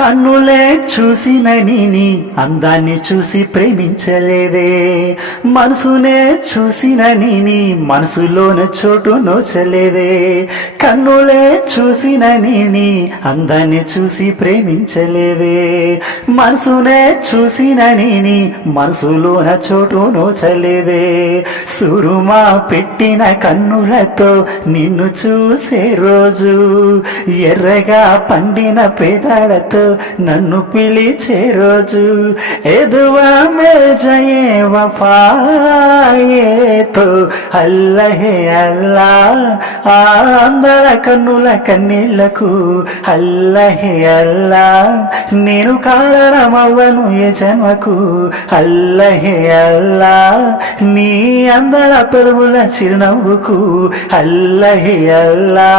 కన్నులే చూసిన నీ అందాన్ని చూసి ప్రేమించలేదే, మనసునే చూసిన నీ మనసులోన చోటు నోచలేదే. కన్నులే చూసిన నీ అందాన్ని చూసి ప్రేమించలేదే, మనసునే చూసిన నీ మనసులోన చోటు నోచలేదే. సురుమా పెట్టిన కన్నులతో నిన్ను చూసే రోజు, ఎర్రగా పండిన పేదాలతో నన్ను పిలిచే రోజు, ఎదువా మిల్ జయే వఫాయే తో అల్లహే అల్లా. అందర కన్నుల కన్నీళ్లకు అల్లహే అల్లా, నేను కారణమవ్వను ఏ జన్మకు అల్లహే అల్లా. నీ అందర పెరుగుల చిరునవ్వుకు అల్లహే అల్లా,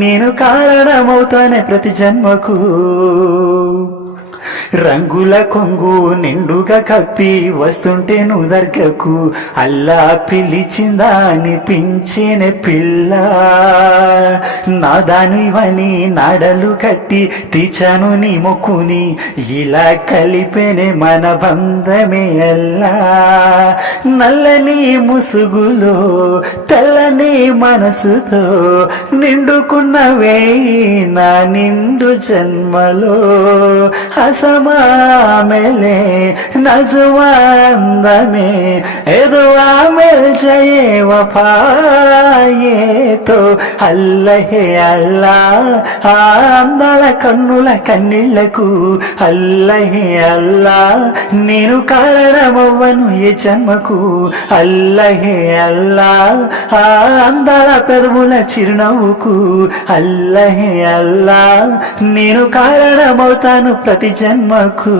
నేను కారణమవుతానే ప్రతి జన్మకు. రంగుల కొంగు నిండుగా కప్పి వస్తుంటే నువ్వు దర్గకు, అల్లా పిలిచిందా అనిపించిన పిల్ల. నాదానివని నాడలు కట్టి తీర్చాను నీ మొక్కుని, ఇలా కలిపేనే మన బంధమే అల్లా. నల్లని ముసుగులో తెల్లని మనసుతో నిండుకున్నవే నా నిండు జన్మలో, हसमामेले नजवांदमे एदुआ मिल जाए वफाये तो अल्लाहे अल्लाह. अंदల కన్నుల కన్నీళ్లకు అల్లహే అల్లా, నేను కారణమవ్వను ఏ జన్మకు అల్లహే అల్లా. అందల పెదవుల చిరునవ్వుకు అల్లహే అల్లా, నేను కారణమవుతాను ప్రతి జన్మకు.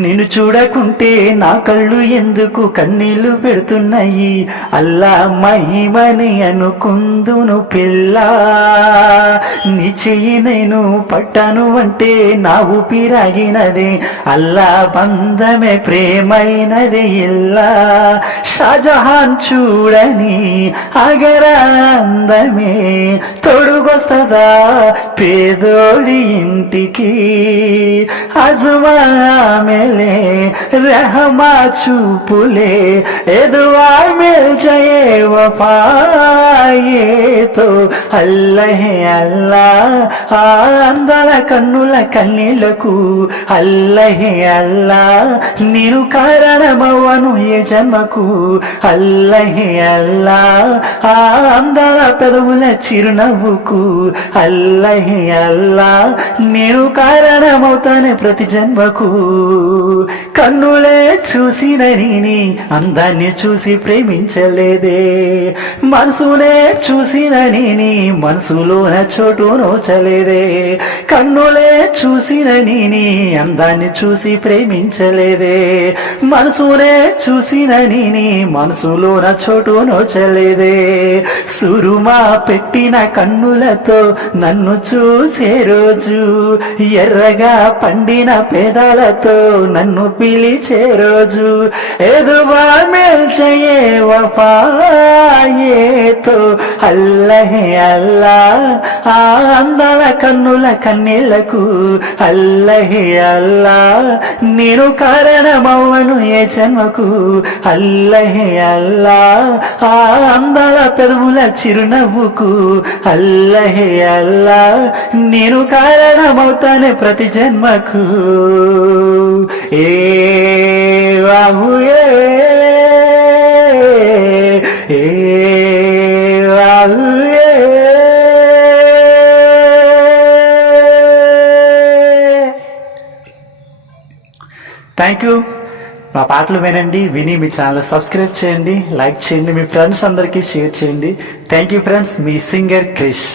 నిన్ను చూడకుంటే నా కళ్ళు ఎందుకు కన్నీళ్లు పెడుతున్నాయి, అల్లా మహిమని అనుకుందును పిల్ల. నీ చెయ్యి నేను పట్టాను అంటే నా ఊపిరాగినదే, అల్లా బంధమే ప్రేమైనది ఇల్లా. షాజహాన్ చూడని అగర అందమే తొడుగొస్తదా పేదోడి ఇంటికి, అజమామెలే रहमा చూపులే ఎదువా మిల్ జయే వఫాయే తో అల్లహే అల్లా. అందల కన్నుల కన్నీళ్లకు అల్లహే అల్లా, నేను కారణమవ్వను ఏ జన్మకు అల్లహే అల్లా. అందల పెదవుల చిరునవ్వుకు అల్లహే అల్లా, నేను కారణమవుతానే ప్రతి జన్మకు. కన్నులే చూసిన నీ అందాన్ని చూసి ప్రేమించలేదే, మనసునే చూసిన నీ మనసులోన చోటు నోచలేదే. కన్నులే చూసిన నీ అందాన్ని చూసి ప్రేమించలేదే, మనసునే చూసిన నీ మనసులోన చోటు నోచలేదే. సురుమా పెట్టిన కన్నులతో నన్ను చూసే రోజు, ఎర్రగా పండిన పేదాలతో నన్ను పిలిచే రోజు, ఎదువా మిల్ జయే వఫాయే తో అల్లహే అల్లా. అందల కన్నుల కన్నీళ్లకు అల్లహే అల్లా, నేను కారణమవ్వను ఏ జన్మకు అల్లహే అల్లా. అందల పెదవుల చిరునవ్వుకు అల్లహే అల్లా, నేను కారణమవుతానే ప్రతి జన్మకు. ఏ బాబుయే ఏ బాబుయే. Thank you. మా పాటలు వినండి, విని మీ ఛానల్ సబ్స్క్రైబ్ చేయండి, లైక్ చేయండి, మీ ఫ్రెండ్స్ అందరికీ షేర్ చేయండి. థ్యాంక్ యూ ఫ్రెండ్స్, మీ సింగర్ క్రిష్.